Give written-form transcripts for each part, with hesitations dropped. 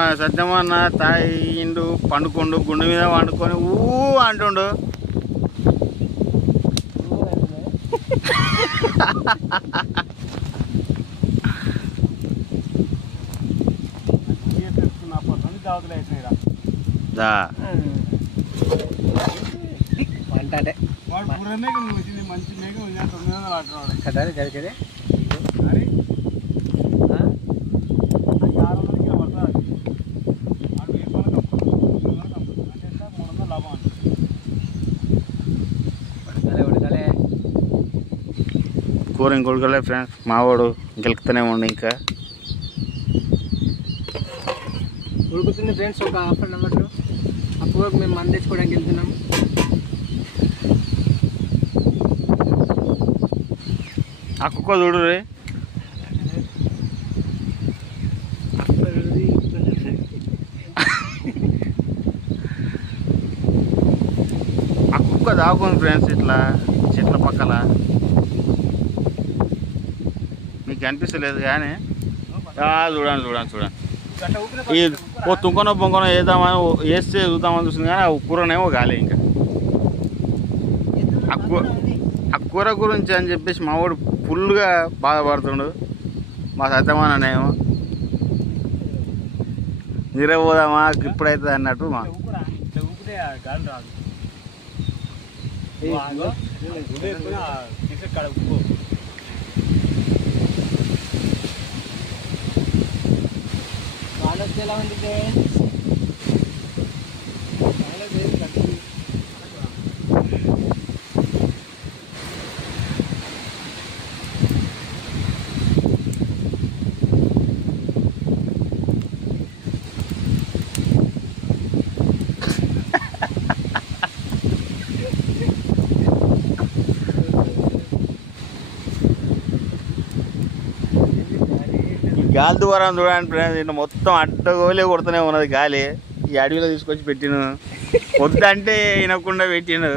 సత్యమన్న తాయిండు పండుకుండు గుండు మీద వండుకొని అంటుండు. మంచి మేఘ 900 కదా జరిగేది. కూర ఇంకొకలే ఫ్రెండ్స్, మావాడు గెలుకుతూనే ఉండి ఇంకా ఉడుకుతుంది ఫ్రెండ్స్. ఒక హాఫ్ అన్ అవర్లో అప్పుడు మేము మంది తెచ్చుకోవడానికి వెళ్తున్నాం. ఆ కుక్క చూడు రే, ఆ కుక్క దాగుంది ఫ్రెండ్స్ ఇట్లా చెట్ల పక్కల. మీకు అనిపిస్తలేదు కానీ చూడండి చూడండి చూడండి. ఈ ఓ తుంకనో బొంకనో వేద్దామని వేస్తే చూద్దామని చూస్తుంది కానీ ఆ కూరనేమో గాలి. ఇంకా ఆ కూర గురించి అని చెప్పేసి మా వాడు ఫుల్గా బాధపడుతుండు. మా సత్యమానేమో నిరపోదామా ఇప్పుడైతే అన్నట్టు. మా ఎలా ఉంది గాలి ద్వారం చూడండి ఫ్రెండ్స్. ఇట్లా మొత్తం అడ్డగోలే కొడుతూనే ఉన్నది గాలి. ఈ అడవిలో తీసుకొచ్చి పెట్టిను, వద్దంటే వినకుండా పెట్టిను.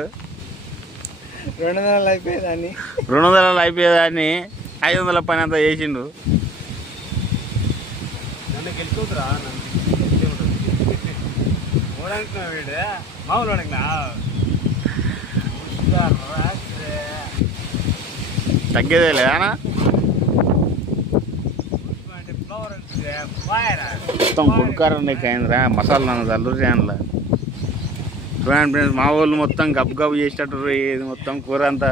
200 అయిపోయేదాన్ని 200 అయిపోయేదాన్ని 500 పని అంతా చేసిండు. తగ్గేదే లేదా మొత్తం గుడ్కారం అయిందిరా. మసాలా నన్ను చల్లరు అందులో చూడండి ఫ్రెండ్స్. మా వాళ్ళు మొత్తం గబ్బు గబ్బు చేసేటట్టు ఇది మొత్తం కూర అంతా.